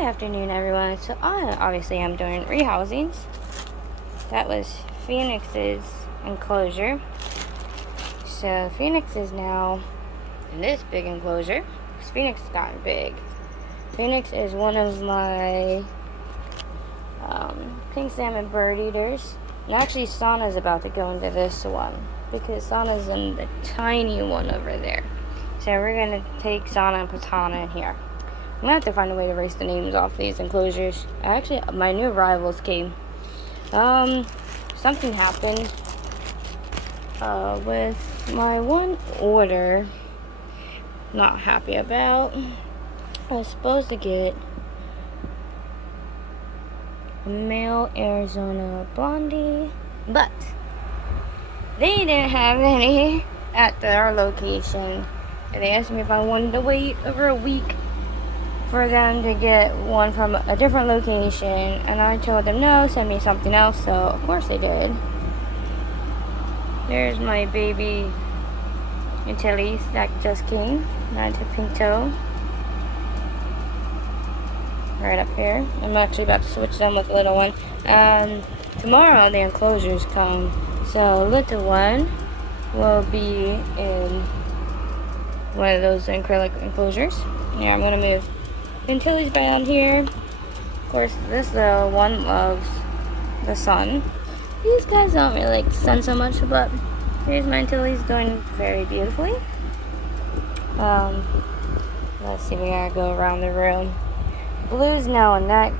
afternoon, everyone. So I obviously am doing rehousings. That was Phoenix's enclosure. So Phoenix is now in this big enclosure because Phoenix has gotten big. Phoenix is one of my pink salmon bird eaters. And actually Sana's about to go into this one because Sana's in the tiny one over there. So we're going to take Sana and put Sana in here. I'm going to have to find a way to erase the names off these enclosures. Actually, my new arrivals came. Something happened with my one order. Not happy about. I was supposed to get a male Arizona Blondie, but they didn't have any at their location. And they asked me if I wanted to wait over a week for them to get one from a different location, and I told them no, send me something else, so of course they did. There's my baby Antilles that just came, not to Pinto. Right up here. I'm actually about to switch them with the little one. Tomorrow the enclosures come, so little one will be in one of those acrylic enclosures. Yeah, I'm gonna move Antilles down here. Of course, this little one loves the sun. These guys don't really like the sun so much, but here's my Antilles doing very beautifully. Let's see, we gotta go around the room. Blue's now in that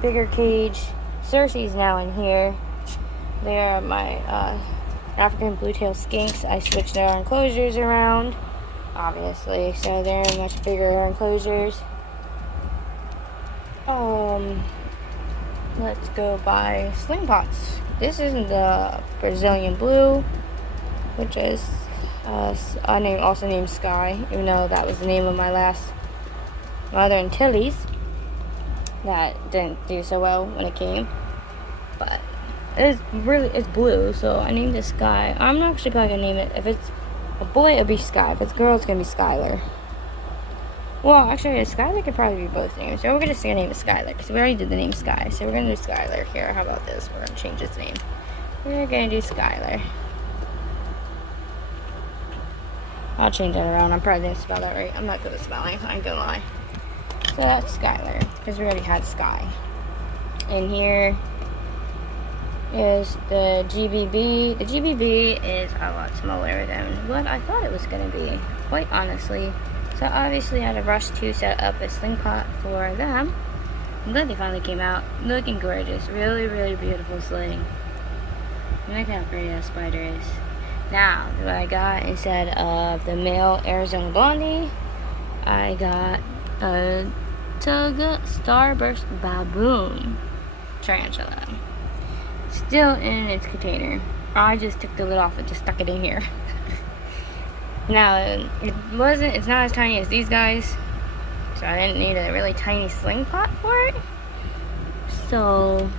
bigger cage. Cersei's now in here. They are my African blue-tailed skinks. I switched their enclosures around, obviously, so they're in much bigger enclosures. Let's go by sling-pots. This is the Brazilian blue, which is also named Sky, even though that was the name of my other Antilles that didn't do so well when it came. But it's blue, so I named it Sky. I'm actually probably gonna name it, if it's a boy it'll be Sky, if it's a girl it's gonna be Skylar. Well, actually, Skylar could probably be both names. So we're just gonna name it Skylar because we already did the name Sky. So we're gonna do Skylar here. How about this? We're gonna change its name. We're gonna do Skylar. I'll change that around. I'm probably didn't spell that right. I'm not good at spelling. I ain't gonna lie. So that's Skylar because we already had Sky. And here is the GBB. The GBB is a lot smaller than what I thought it was gonna be, quite honestly. So obviously I had to rush to set up a sling pot for them. I'm glad they finally came out. Looking gorgeous. Really, really beautiful sling. Look how pretty that spider is. Now, what I got instead of the male Arizona Blondie, I got a Tuga Starburst Baboon Tarantula. Still in its container. I just took the lid off and just stuck it in here. Now, it's not as tiny as these guys, so I didn't need a really tiny sling pot for it. So,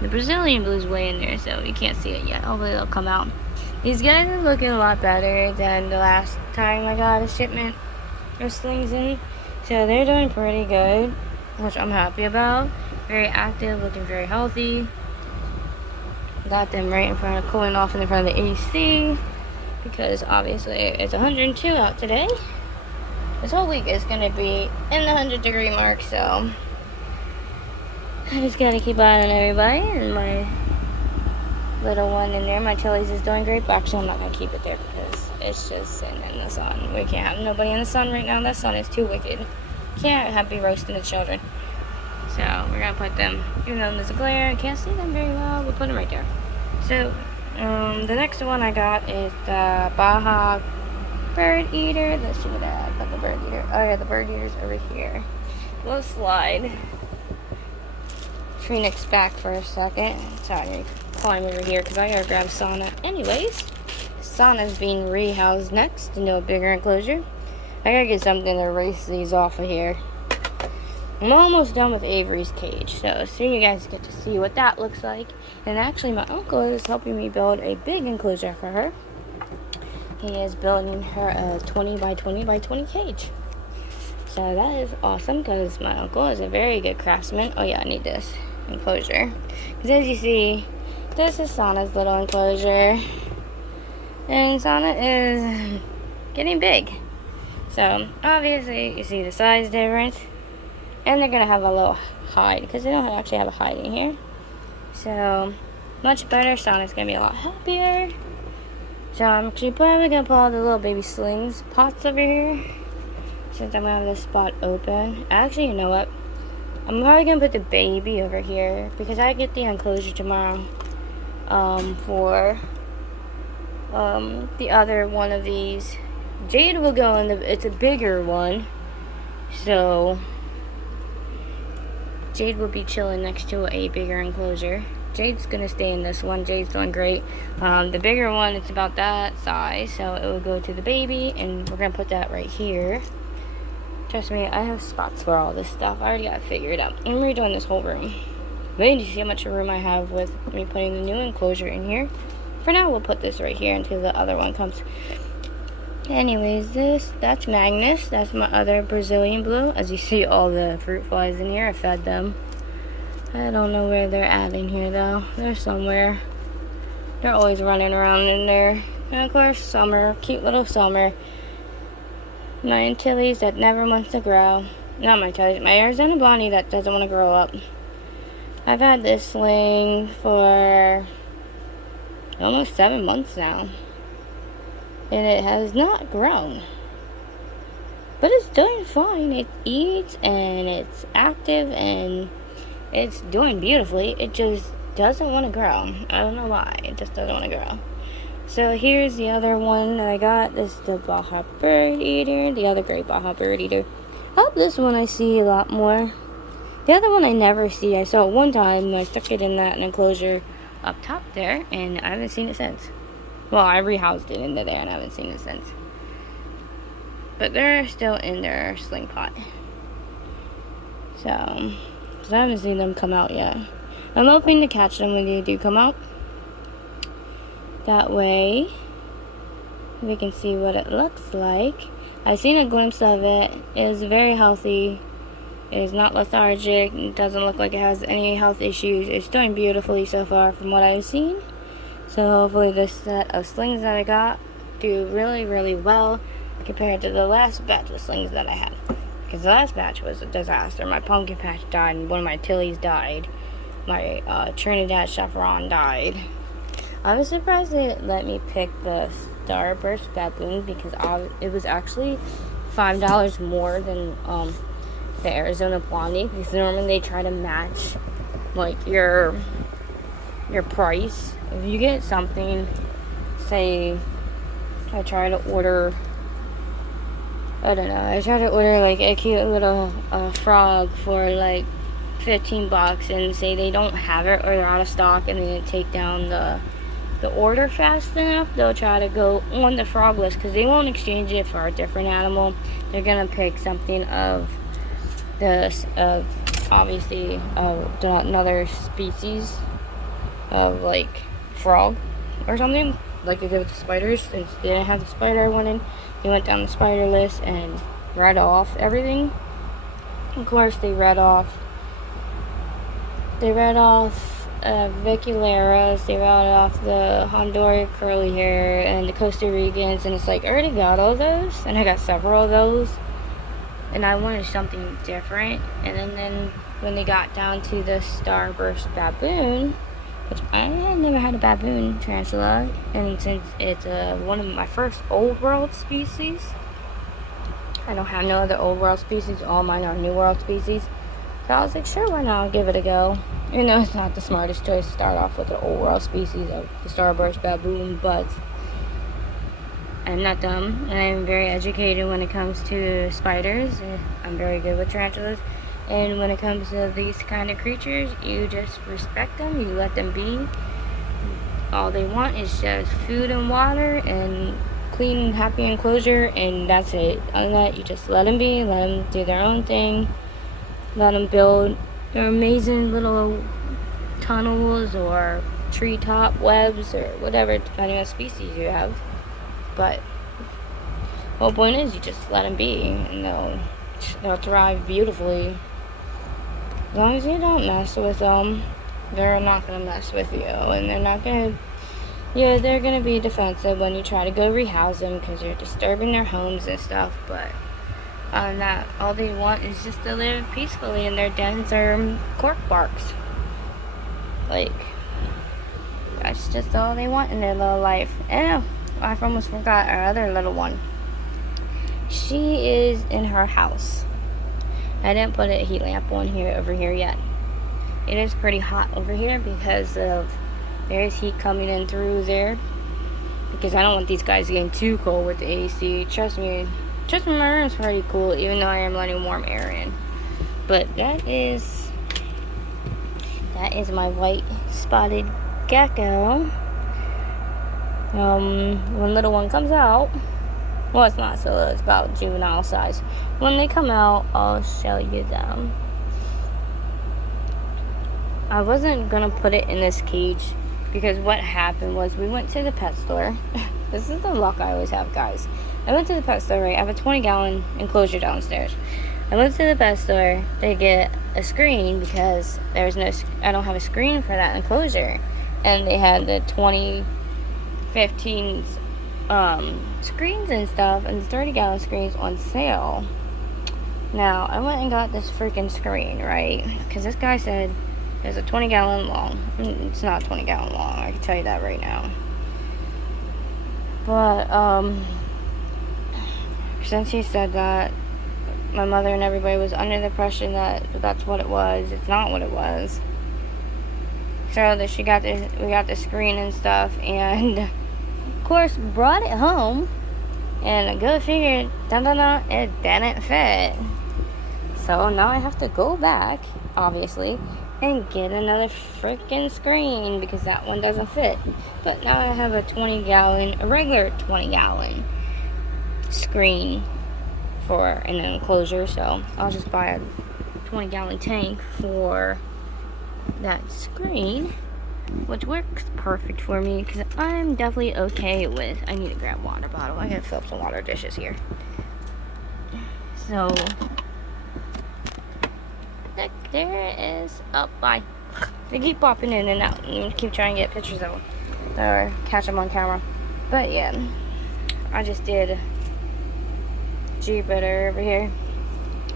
the Brazilian blue's way in there, so you can't see it yet. Hopefully it'll come out. These guys are looking a lot better than the last time I got a shipment of slings in. So they're doing pretty good, which I'm happy about. Very active, looking very healthy. Got them right in front of cooling off in front of the AC. Because obviously it's 102 out today. This whole week is going to be in the 100-degree mark, so I just got to keep an eye on everybody. And my little one in there, my Tilly's, is doing great, but actually I'm not going to keep it there because it's just sitting in the sun. We can't have nobody in the sun right now. That sun is too wicked. Can't be roasting the children. So we're going to put them, even though there's a glare, I can't see them very well, we'll put them right there. So the next one I got is the Baja Bird Eater. Let's see what I got the bird eater. Oh yeah, the bird eater's over here. We'll slide Phoenix back for a second. Sorry, climb over here because I gotta grab Sana. Anyways, Sana's being rehoused next into a bigger enclosure. I gotta get something to erase these off of here. I'm almost done with Avery's cage, so soon you guys get to see what that looks like. And actually, my uncle is helping me build a big enclosure for her. He is building her a 20 by 20 by 20 cage. So that is awesome because my uncle is a very good craftsman. Oh yeah, I need this enclosure. Because as you see, this is Sana's little enclosure. And Sana is getting big. So obviously you see the size difference. And they're going to have a little hide because they don't actually have a hide in here. So much better. Sana's going to be a lot happier. So I'm actually probably going to put all the little baby slings pots over here. Since I'm going to have this spot open. Actually, you know what? I'm probably going to put the baby over here. Because I get the enclosure tomorrow. For the other one of these. Jade will go in it's a bigger one. So Jade will be chilling next to a bigger enclosure. Jade's gonna stay in this one. Jade's doing great. The bigger one, it's about that size, so it will go to the baby, and we're gonna put that right here. Trust me, I have spots for all this stuff. I already got it figured out. I'm redoing this whole room. Waiting to see how much room I have with me putting the new enclosure in here. For now, we'll put this right here until the other one comes. Anyways, that's Magnus. That's my other Brazilian blue. As you see, all the fruit flies in here. I fed them. I don't know where they're at in here, though. They're somewhere. They're always running around in there. And of course, Summer. Cute little Summer. My Antilles that never wants to grow. Not my Antilles. My Arizona Bonnie that doesn't want to grow up. I've had this sling for almost 7 months now. And it has not grown. But it's doing fine. It eats and it's active and it's doing beautifully. It just doesn't want to grow. I don't know why. It just doesn't want to grow. So here's the other one that I got. This is the Baja Bird Eater. The other great Baja Bird Eater. Oh, this one I see a lot more. The other one I never see. I saw it one time and I stuck it in that enclosure up top there. And I haven't seen it since. Well, I rehoused it into there and I haven't seen it since. But they're still in their sling pot. So, because I haven't seen them come out yet. I'm hoping to catch them when they do come out. That way, we can see what it looks like. I've seen a glimpse of it. It is very healthy. It is not lethargic. It doesn't look like it has any health issues. It's doing beautifully so far from what I've seen. So hopefully this set of slings that I got do really, really well compared to the last batch of slings that I had. Because the last batch was a disaster. My pumpkin patch died and one of my Tillies died. My Trinidad Chaperon died. I was surprised they let me pick the Starburst Baboon because it was actually $5 more than the Arizona Blondie. Because normally they try to match like your price. If you get something, say, I try to order like a cute little frog for like $15 and say they don't have it or they're out of stock and they take down the order fast enough, they'll try to go on the frog list because they won't exchange it for a different animal. They're gonna pick something of obviously another species of like frog or something like they did with the spiders. Since they didn't have the spider I wanted, they went down the spider list and read off everything. Of course, they read off Vicularas, they read off the Honduran curly hair and the Costa Ricans, and it's like I already got all those and I got several of those and I wanted something different. And then when they got down to the Starburst Baboon, which I had never had a baboon tarantula, and since it's one of my first old world species, I don't have no other old world species, all mine are new world species, so I was like, sure, why not, I'll give it a go. You know, it's not the smartest choice to start off with an old world species of the Starburst Baboon, but I'm not dumb, and I'm very educated when it comes to spiders. I'm very good with tarantulas. And when it comes to these kind of creatures, you just respect them, you let them be. All they want is just food and water and clean, happy enclosure, and that's it. Other than that, you just let them be, let them do their own thing, let them build their amazing little tunnels or treetop webs or whatever, depending on species you have. But the whole point is you just let them be, and they'll they'll thrive beautifully. As long as you don't mess with them, they're not going to mess with you. And they're not going to, yeah, they're going to be defensive when you try to go rehouse them because you're disturbing their homes and stuff. But that, all they want is just to live peacefully, and their dens are cork barks. Like, that's just all they want in their little life. And I almost forgot our other little one. She is in her house. I didn't put a heat lamp on here over here yet. It is pretty hot over here because of there's heat coming in through there. Because I don't want these guys getting too cold with the AC. Trust me, my room's pretty cool, even though I am letting warm air in. But that is my white spotted gecko. When little one comes out, well, it's not so little, it's about juvenile size. When they come out, I'll show you them. I wasn't gonna put it in this cage because what happened was we went to the pet store. This is the luck I always have, guys. I went to the pet store, right? I have a 20-gallon enclosure downstairs. I went to the pet store to get a screen because I don't have a screen for that enclosure. And they had the 2015 screens and stuff, and the 30-gallon screens on sale. Now, I went and got this freaking screen, right? Because this guy said it's a 20-gallon long. It's not 20-gallon long, I can tell you that right now. But, since he said that, my mother and everybody was under the impression that that's what it was. It's not what it was. So that we got the screen and stuff, and of course brought it home, and go figure, it didn't fit. So now I have to go back, obviously, and get another freaking screen because that one doesn't fit. But now I have a regular 20-gallon screen for an enclosure, so I'll just buy a 20-gallon tank for that screen, which works perfect for me because I'm definitely okay with. I need to grab a water bottle. I gotta fill up some water dishes here. So there it is. Oh, bye. They keep popping in and out. And keep trying to get pictures of them or catch them on camera. But yeah, I just did Jupiter over here.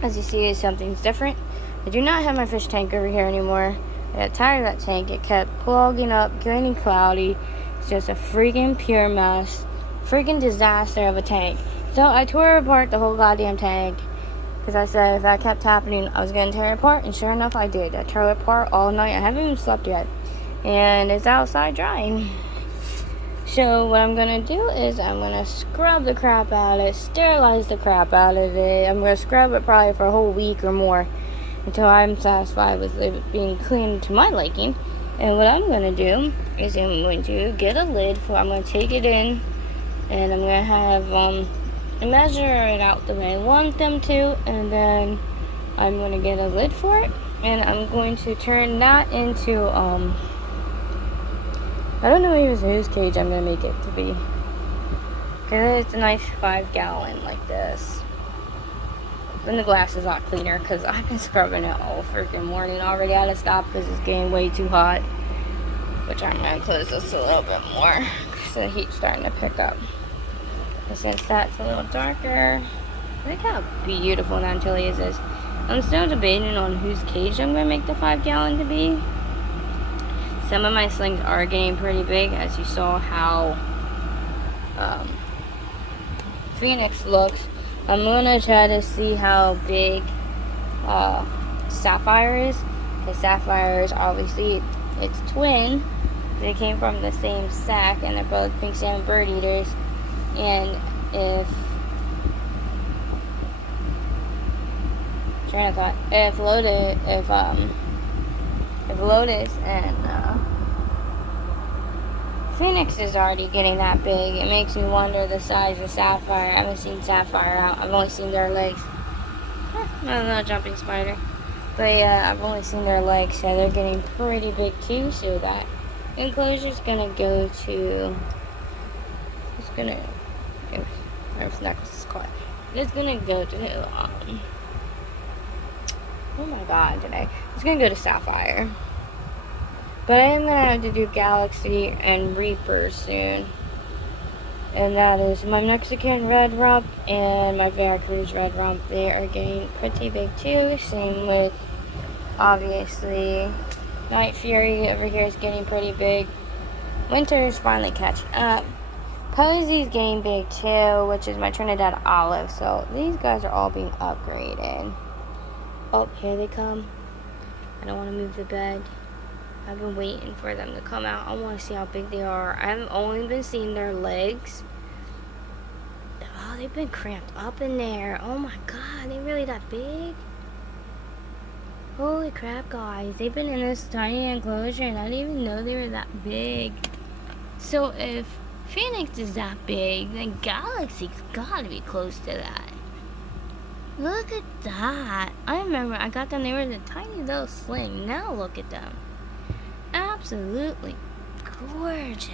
As you see, something's different. I do not have my fish tank over here anymore. I got tired of that tank. It kept clogging up, getting cloudy. It's just a freaking pure mess. Freaking disaster of a tank. So I tore apart the whole goddamn tank. Because I said if that kept happening, I was going to tear it apart. And sure enough, I did. I tore it apart all night. I haven't even slept yet. And it's outside drying. So what I'm going to do is I'm going to scrub the crap out of it. Sterilize the crap out of it. I'm going to scrub it probably for a whole week or more. Until I'm satisfied with it being clean to my liking. And what I'm going to do is I'm going to get a lid for, I'm going to take it in. And I'm going to have, measure it out the way I want them to, and then I'm going to get a lid for it, and I'm going to turn that into, I don't know even whose cage I'm going to make it to be, because it's a nice 5-gallon like this. Then the glass is a lot cleaner, because I've been scrubbing it all freaking morning already. I had to stop because it's getting way too hot, which I'm going to close this a little bit more, because the heat's starting to pick up. And since that's a little darker, look how beautiful Antilles is. I'm still debating on whose cage I'm going to make the 5-gallon to be. Some of my slings are getting pretty big, as you saw how Phoenix looks. I'm going to try to see how big Sapphire is. Because Sapphire is obviously its twin. They came from the same sack, and they're both pink salmon bird eaters. And if Lotus and Phoenix is already getting that big, it makes me wonder the size of Sapphire. I haven't seen Sapphire out. I've only seen their legs. A little jumping spider. But yeah, I've only seen their legs, so they're getting pretty big too. So that enclosure's gonna go to. It's gonna. This necklace is caught. It's gonna go to oh my god, today. It's gonna go to Sapphire. But I am gonna have to do Galaxy and Reaper soon. And that is my Mexican red rump and my Veracruz red rump. They are getting pretty big too. Same with, obviously, Night Fury over here is getting pretty big. Winter is finally catching up. Posy's getting big too, which is my Trinidad Olive. So these guys are all being upgraded. Oh, here they come. I don't want to move the bed. I've been waiting for them to come out. I want to see how big they are. I haven't only been seeing their legs. Oh, they've been cramped up in there. Oh my god, they really that big? Holy crap, guys. They've been in this tiny enclosure and I didn't even know they were that big. So if Phoenix is that big, then Galaxy's gotta be close to that. Look at that. I remember I got them, they were in a tiny little sling. Now look at them. Absolutely gorgeous.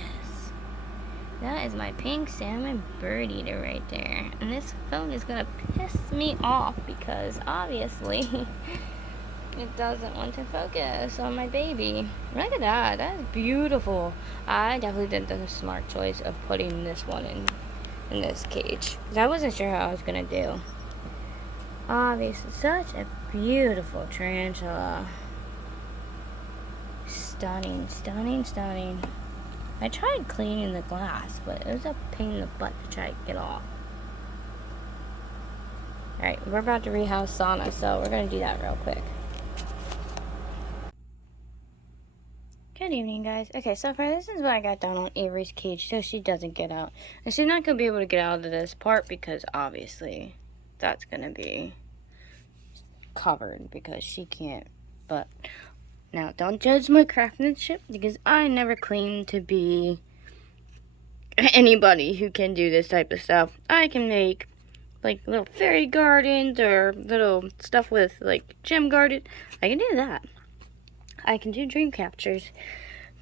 That is my pink salmon bird eater right there. And this phone is gonna piss me off because obviously it doesn't want to focus on my baby. Look at that. That is beautiful. I definitely did the smart choice of putting this one in this cage because I wasn't sure how I was gonna do. Obviously, such a beautiful tarantula. Stunning, stunning, stunning. I tried cleaning the glass, but it was a pain in the butt to try to get off. Alright, we're about to rehouse Sana, so we're going to do that real quick. Good evening, guys. Okay, so far this is what I got done on Avery's cage, so she doesn't get out. And she's not going to be able to get out of this part because obviously that's going to be covered because she can't. But now, don't judge my craftsmanship because I never claim to be anybody who can do this type of stuff. I can make like little fairy gardens or little stuff with like gem garden. I can do that. I can do dream captures.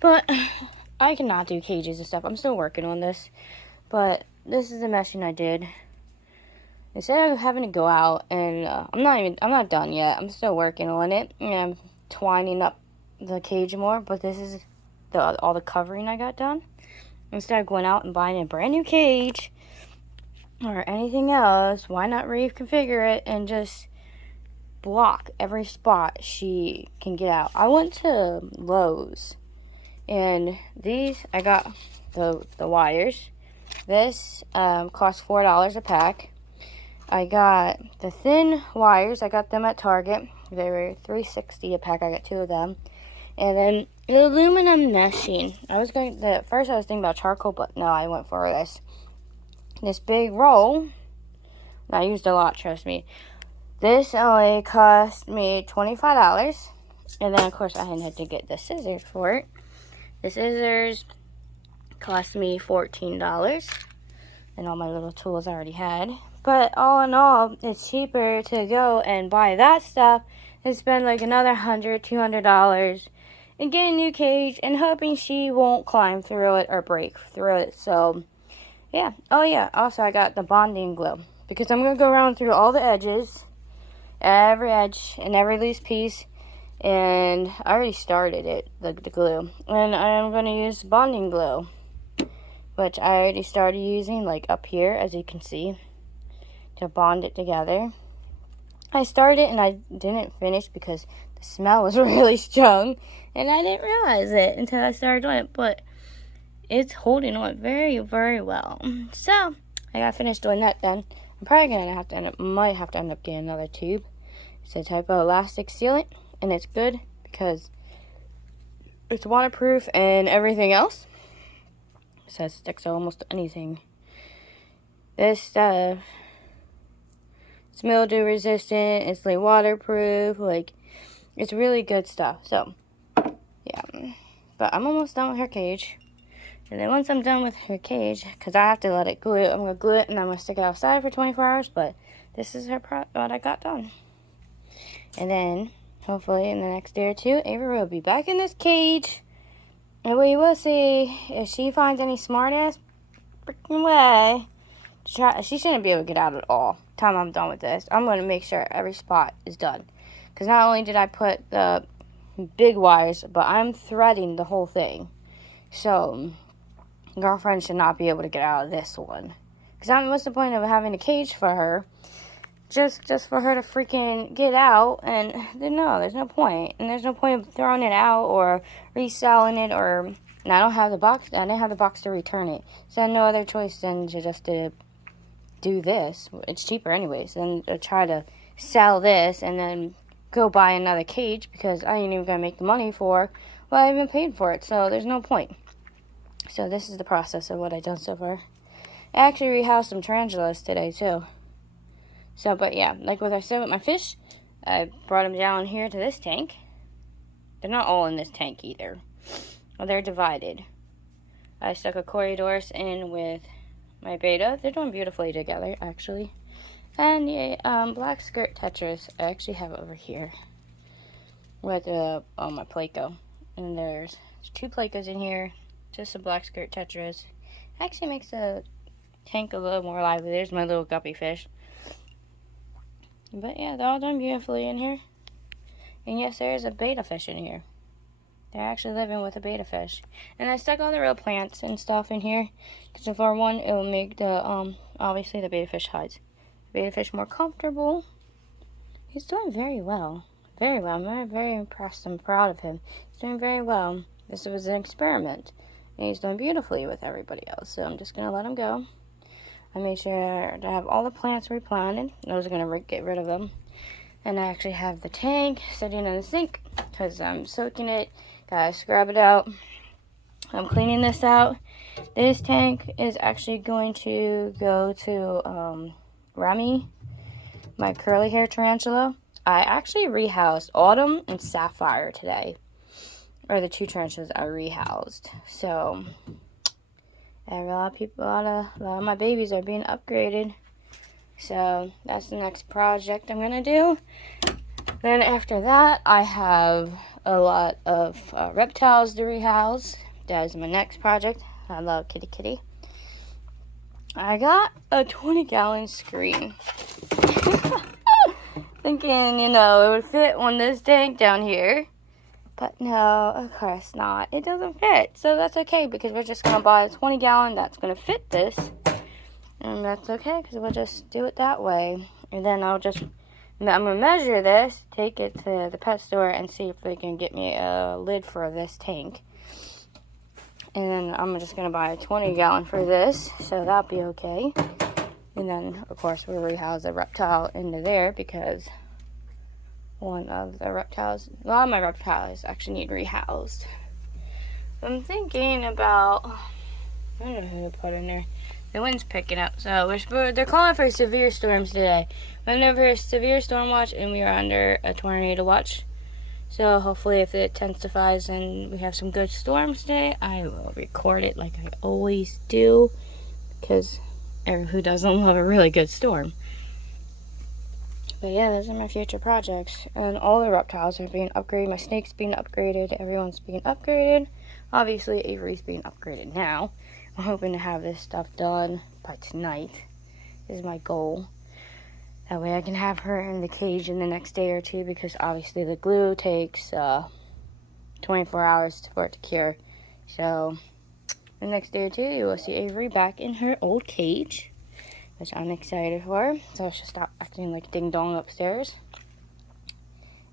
But I cannot do cages and stuff. I'm still working on this. But this is the meshing I did. Instead of having to go out and I'm not done yet. I'm still working on it. And I'm twining up the cage more, but this is all the covering I got done. Instead of going out and buying a brand new cage or anything else, why not reconfigure it and just block every spot she can get out? I went to Lowe's and these, I got the wires. This cost $4 a pack. I got the thin wires. I got them at Target. They were $3.60 a pack. I got 2 of them. And then the aluminum meshing. First I was thinking about charcoal, but no, I went for this big roll. I used a lot, trust me. This only cost me $25. And then, of course, I had to get the scissors for it. The scissors cost me $14. And all my little tools I already had. But all in all, it's cheaper to go and buy that stuff and spend like another $100, $200 and get a new cage and hoping she won't climb through it or break through it. So, yeah. Oh, yeah. Also, I got the bonding glue because I'm going to go around through all the edges, every edge and every loose piece. And I already started it, the glue. And I'm going to use bonding glue, which I already started using like up here, as you can see, to bond it together. I started and I didn't finish because the smell was really strong and I didn't realize it until I started doing it, but it's holding on very, very well. So I got finished doing that then. I'm probably gonna might have to end up getting another tube. It's a type of elastic sealant and it's good because it's waterproof and everything else. It says sticks to almost anything. This stuff, it's mildew resistant, it's like waterproof, like it's really good stuff. So yeah, but I'm almost done with her cage. And then once I'm done with her cage, because I have to let it glue, I'm going to glue it and I'm going to stick it outside for 24 hours. But this is what I got done. And then, hopefully in the next day or two, Avery will be back in this cage. And we will see if she finds any smart-ass freaking way. She shouldn't be able to get out at all. Time I'm done with this, I'm going to make sure every spot is done. Because not only did I put the big wires, but I'm threading the whole thing. So, girlfriend should not be able to get out of this one. Because what's the point of having a cage for her? Just for her to freaking get out, and then no, there's no point. And there's no point of throwing it out or reselling it, or, and I don't have the box, I didn't have the box to return it. So I had no other choice than to just do this. It's cheaper anyways, than to try to sell this and then go buy another cage, because I ain't even gonna make the money for what I even paid for it, so there's no point. So this is the process of what I've done so far. I actually rehoused some tarantulas today too. So, but yeah, like what I said with my fish, I brought them down here to this tank. They're not all in this tank either. Well, they're divided. I stuck a Corridors in with my beta. They're doing beautifully together, actually. And the black skirt tetras I actually have over here with my Placo. And there's 2 Placos in here, just some black skirt tetras. Actually makes the tank a little more lively. There's my little guppy fish. But yeah, they're all done beautifully in here. And yes, there is a beta fish in here. They're actually living with a beta fish. And I stuck all the real plants and stuff in here, because for one, it will make the, obviously the beta fish hides. The beta fish more comfortable. He's doing very well. Very well. I'm very, very impressed and proud of him. He's doing very well. This was an experiment. And he's doing beautifully with everybody else. So I'm just going to let him go. I made sure to have all the plants replanted. I was going to get rid of them. And I actually have the tank sitting in the sink because I'm soaking it. Gotta scrub it out. I'm cleaning this out. This tank is actually going to go to Remy, my curly hair tarantula. I actually rehoused Autumn and Sapphire today. Or the 2 tarantulas I rehoused. So, a lot of my babies are being upgraded. So that's the next project I'm gonna do. Then after that, I have a lot of reptiles to rehouse. That is my next project. I love kitty. I got a 20-gallon screen. Thinking, it would fit on this tank down here. But no, of course not. It doesn't fit. So that's okay, because we're just going to buy a 20-gallon that's going to fit this. And that's okay, because we'll just do it that way. And then I'm going to measure this, take it to the pet store, and see if they can get me a lid for this tank. And then I'm just going to buy a 20-gallon for this, so that'll be okay. And then, of course, we'll rehouse the reptile into there, because a lot of my reptiles actually need rehoused. I'm thinking about, I don't know who to put in there. The wind's picking up, so they're calling for severe storms today. We're under a severe storm watch, and we are under a tornado watch. So hopefully, if it intensifies and we have some good storms today, I will record it like I always do, because who doesn't love a really good storm? But yeah, those are my future projects. And all the reptiles are being upgraded. My snake's being upgraded. Everyone's being upgraded. Obviously, Avery's being upgraded now. I'm hoping to have this stuff done by tonight. Is my goal. That way I can have her in the cage in the next day or 2, because obviously the glue takes 24 hours for it to cure. So the next day or 2, you will see Avery back in her old cage, which I'm excited for. So she'll stop acting like ding dong upstairs.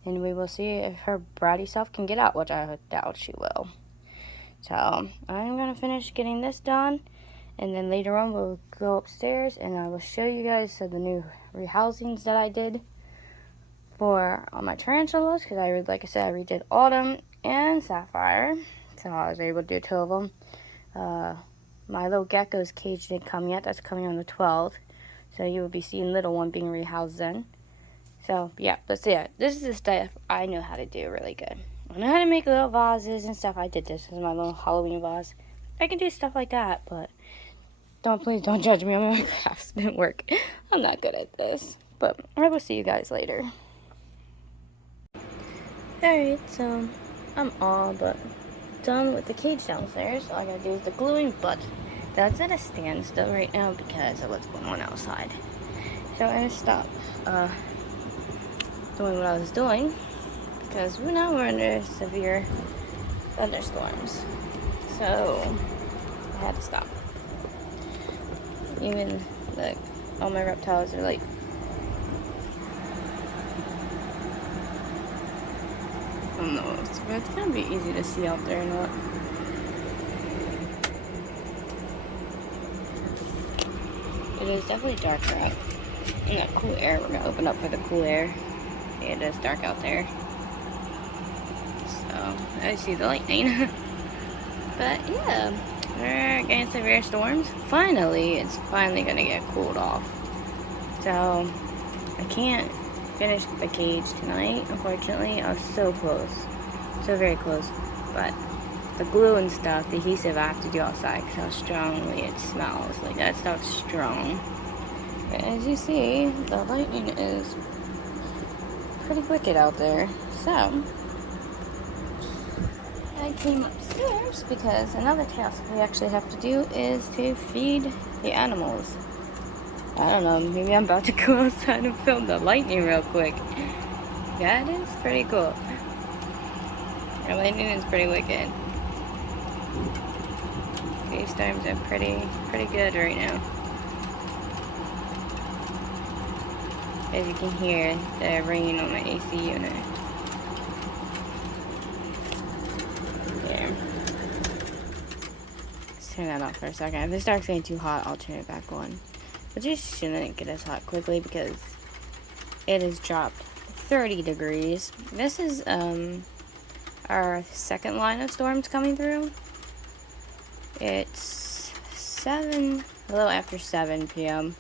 And we will see if her bratty self can get out, which I doubt she will. So I'm going to finish getting this done. And then later on we'll go upstairs and I will show you guys the new rehousings that I did for all my tarantulas. Because like I said, I redid Autumn and Sapphire. So I was able to do 2 of them. My little gecko's cage didn't come yet. That's coming on the 12th. So you will be seeing little one being rehoused then. So yeah, but so yeah, this is the stuff I know how to do really good. I know how to make little vases and stuff. I did this as my little Halloween vase. I can do stuff like that, but please don't judge me on my craftsman work. I'm not good at this, but I will see you guys later. Alright, so I'm all but done with the cage downstairs. All I gotta do is the gluing, but that's at a standstill right now because of what's going on outside. So I'm gonna stop doing what I was doing because now we're under severe thunderstorms. So I had to stop. Even like all my reptiles are like I don't know, it's gonna be easy to see out there or not. It is definitely darker out. In that cool air, we're gonna open up for the cool air. It is dark out there. So I see the lightning. But yeah, we're getting severe storms. Finally, it's finally gonna get cooled off. So I can't finish the cage tonight, unfortunately. I was so close. So very close. But the glue and stuff, the adhesive, I have to do outside because how strongly it smells. Like, that stuff's strong. But as you see, the lightning is pretty wicked out there. So I came upstairs because another task we actually have to do is to feed the animals. I don't know, maybe I'm about to go outside and film the lightning real quick. That is pretty cool. The lightning is pretty wicked. These storms are pretty good right now. As you can hear the rain on my AC unit. There. Let's turn that off for a second. If it starts getting too hot, I'll turn it back on. But you shouldn't get as hot quickly because it has dropped 30 degrees. This is our second line of storms coming through. It's a little after 7 p.m.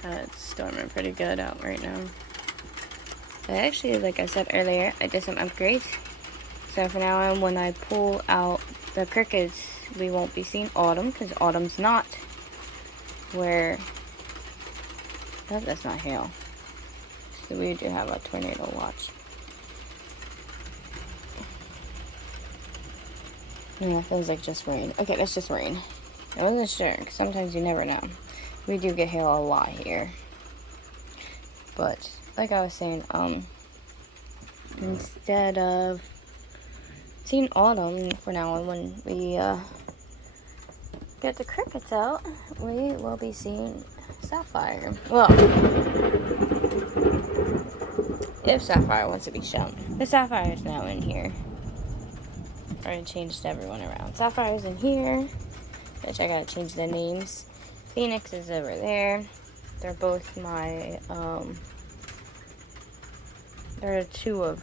So it's storming pretty good out right now. Actually, like I said earlier, I did some upgrades. So for now on, when I pull out the crickets, we won't be seeing autumn because autumn's not where. Oh, that's not hail. So we do have a tornado watch. Yeah, it feels like just rain. Okay, that's just rain. I wasn't sure, because sometimes you never know. We do get hail a lot here. But, like I was saying, instead of seeing autumn for now on, when we get the crickets out, we will be seeing sapphire. Well, if sapphire wants to be shown. The sapphire is now in here. I changed everyone around. Sapphire's in here, which I gotta change the names. Phoenix is over there. They're both my, they're two of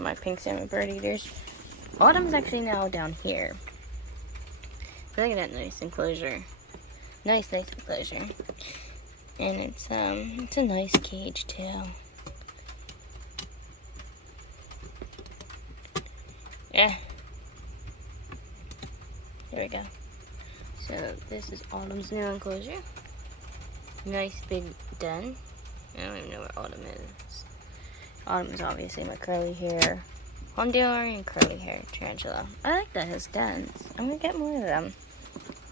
my pink salmon bird eaters. Autumn's actually now down here. Look at that nice enclosure. Nice enclosure. And it's a nice cage too. Yeah. There we go. So this is Autumn's new enclosure. Nice big den. I don't even know where Autumn is. Autumn is obviously my curly hair Honduran and curly hair tarantula. I like that his dens. I'm gonna get more of them.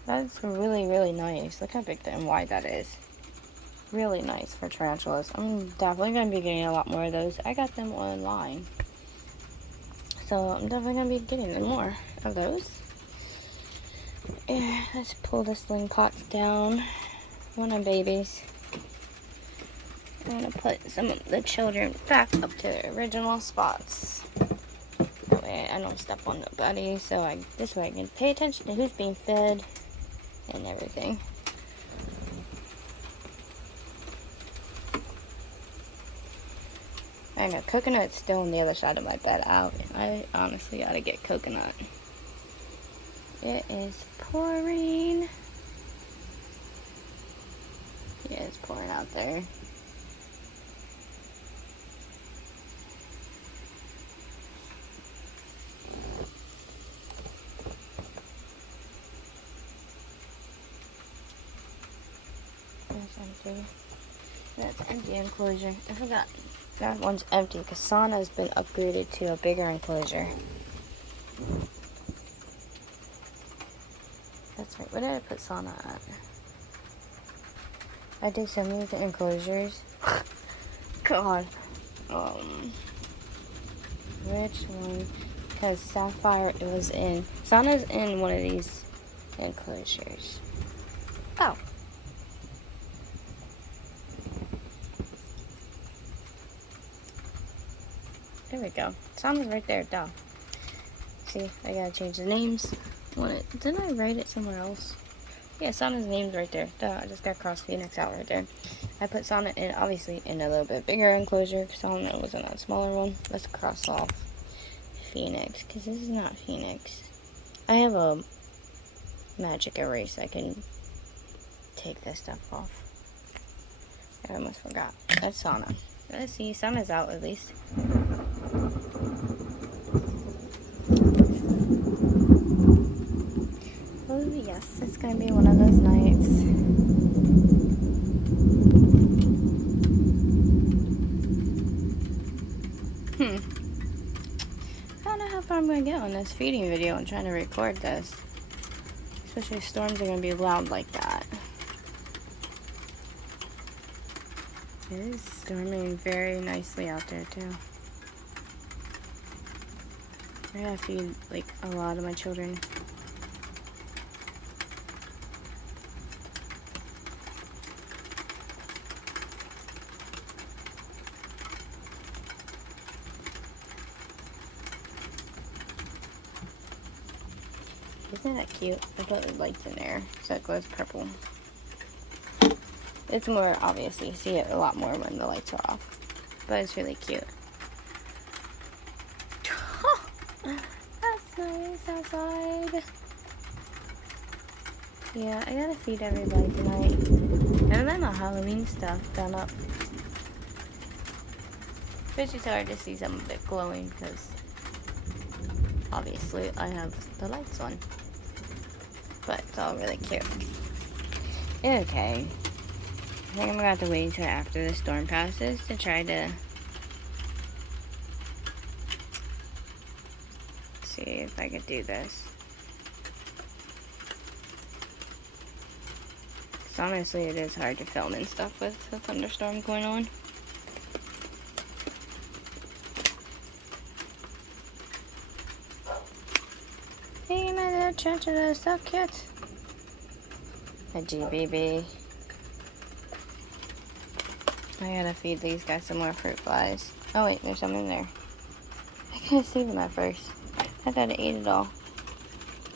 That's really nice. Look how big and wide that is. Really nice for tarantulas. I'm definitely gonna be getting a lot more of those. I got them online. So I'm definitely gonna be getting more of those. Yeah, let's pull the sling pots down. One of babies. I'm gonna put some of the children back up to their original spots. That way I don't step on nobody. So this way I can pay attention to who's being fed and everything. I know Coconut's still on the other side of my bed out, and I honestly gotta get Coconut. It is pouring. Yeah, it's pouring out there. That's empty. That's empty enclosure. I forgot. That one's empty because Sana's been upgraded to a bigger enclosure. That's right. Where did I put Sana at? I did so many enclosures. God. Which one? Because Sapphire, it was in. Sauna's in one of these enclosures. Oh. There we go. Sauna's right there, duh. See, I gotta change the names. Didn't I write it somewhere else? Yeah, Sauna's name's right there. Duh, I just got Cross Phoenix out right there. I put Sauna in, obviously, in a little bit bigger enclosure. Sauna was in that smaller one. Let's cross off Phoenix, because this is not Phoenix. I have a magic erase. I can take this stuff off. I almost forgot. That's Sauna. Let's see, Sauna's out at least. Oh yes, it's gonna be one of those nights. I don't know how far I'm gonna get on this feeding video and trying to record this. Especially if storms are gonna be loud like that. It is storming very nicely out there too. I gotta feed like a lot of my children. Isn't that cute? I put the lights in there so it glows purple. It's more obvious, you see it a lot more when the lights are off. But it's really cute. That's nice outside. Yeah, I gotta feed everybody tonight. And then my Halloween stuff done up. Which is hard to see some of it glowing because obviously I have the lights on. But it's all really cute. Okay. I think I'm gonna have to wait until after the storm passes to try to see if I could do this. Because honestly, it is hard to film and stuff with the thunderstorm going on. Hey, my little chinchilla is so cute. A GBB. I gotta feed these guys some more fruit flies. Oh wait, there's some in there. I couldn't see them at first. I thought it ate it all.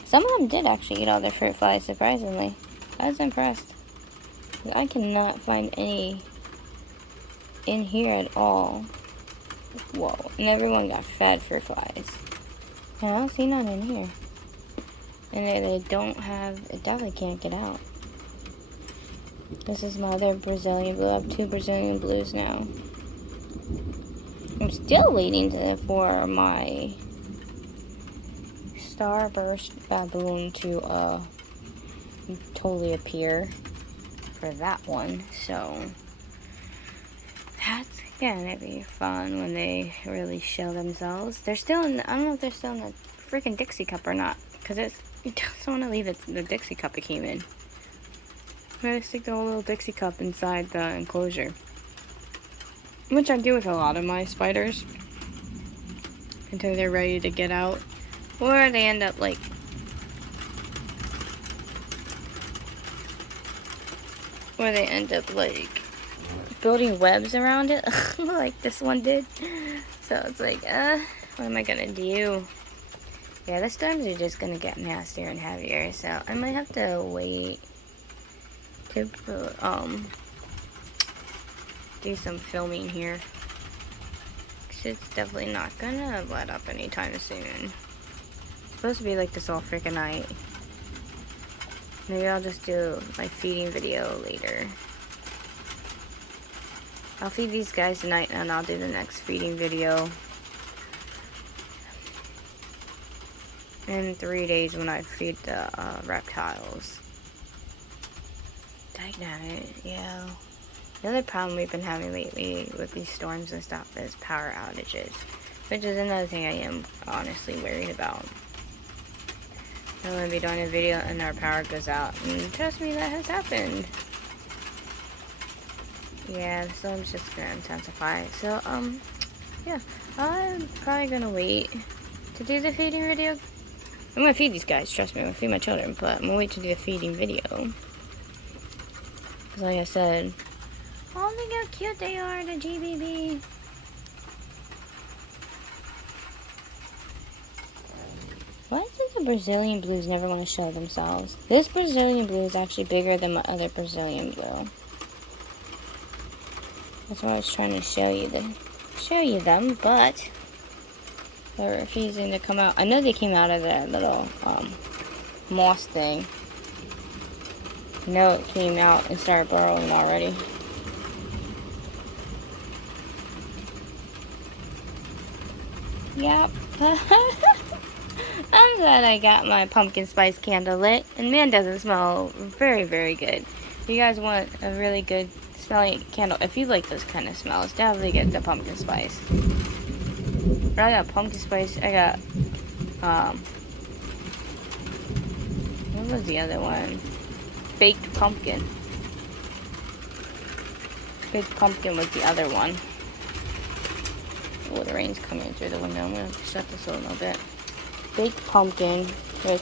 Some of them did actually eat all their fruit flies, surprisingly. I was impressed. I cannot find any in here at all. Whoa, and everyone got fed fruit flies. I don't see none in here. And they don't have, it definitely can't get out. This is my other Brazilian blue. I have 2 Brazilian blues now. I'm still waiting for my starburst baboon to totally appear for that one. So that's gonna be fun when they really show themselves. They're still in, I don't know if they're still in the freaking Dixie cup or not. Because you don't want to leave the Dixie cup it came in. I'm going to stick the whole little Dixie cup inside the enclosure. Which I do with a lot of my spiders. Until they're ready to get out. Or they end up like... building webs around it. Like this one did. So it's like, what am I going to do? Yeah, the storms are just going to get nastier and heavier. So I might have to wait to do some filming here. It's definitely not gonna let up anytime soon. It's supposed to be like this all freaking night. Maybe I'll just do my feeding video later. I'll feed these guys tonight and I'll do the next feeding video in 3 days when I feed the reptiles. Dang, yeah. The other problem we've been having lately with these storms and stuff is power outages, which is another thing I am honestly worried about. I'm going to be doing a video and our power goes out, and trust me, that has happened. yeah, the storm's just gonna intensify. So, yeah, I'm probably gonna wait to do the feeding video. I'm gonna feed these guys, trust me, I'm gonna feed my children, but I'm gonna wait to do the feeding video. Because like I said, oh, look how cute they are, the GBB. Why does the Brazilian blues never want to show themselves? This Brazilian blue is actually bigger than my other Brazilian blue. That's why I was trying to show you them, but they're refusing to come out. I know they came out of that little moss thing. No, it came out and started burrowing already. Yep. I'm glad I got my pumpkin spice candle lit, and man, does it smell very, very good. If you guys want a really good smelling candle, if you like those kind of smells, definitely get the pumpkin spice. But I got pumpkin spice, I got, what was the other one? Baked pumpkin. Baked pumpkin was the other one. Oh, the rain's coming through the window. I'm gonna shut this a little bit. Baked pumpkin. There's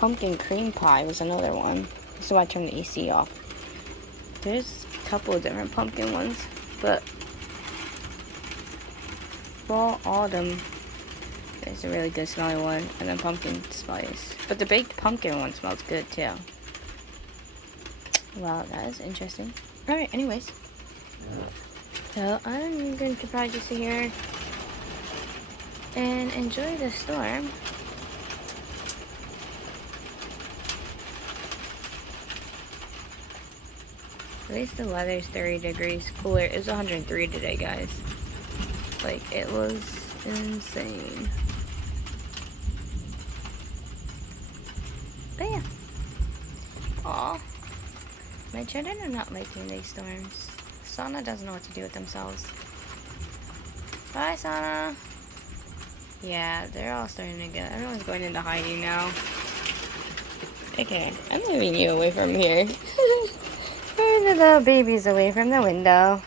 pumpkin cream pie was another one. So I turned the AC off. There's a couple of different pumpkin ones, but fall autumn is a really good smelling one, and then pumpkin spice. But the baked pumpkin one smells good too. Wow, that is interesting. Alright, anyways. So I'm going to probably just sit here and enjoy the storm. At least the weather's 30 degrees cooler. It was 103 today, guys. Like, it was insane. But yeah. Aw. My children are not liking these storms. Sana doesn't know what to do with themselves. Bye, Sana. Yeah, they're all starting to get... Everyone's going into hiding now. Okay, I'm moving you away from here. Moving the little babies away from the window.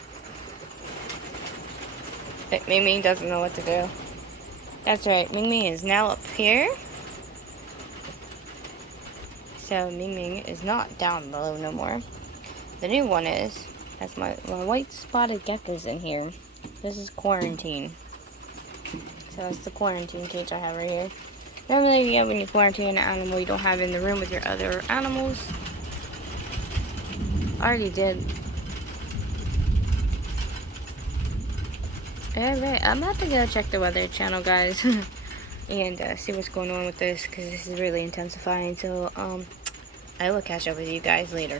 But Ming Ming doesn't know what to do. That's right, Ming Ming is now up here. So Ming Ming is not down below no more. The new one is... That's my white spotted geckos in here. This is quarantine. So that's the quarantine cage I have right here. Normally, yeah, when you quarantine an animal, you don't have it in the room with your other animals. I already did. Alright, I'm about to go check the weather channel, guys. And see what's going on with this, because this is really intensifying. So, I will catch up with you guys later.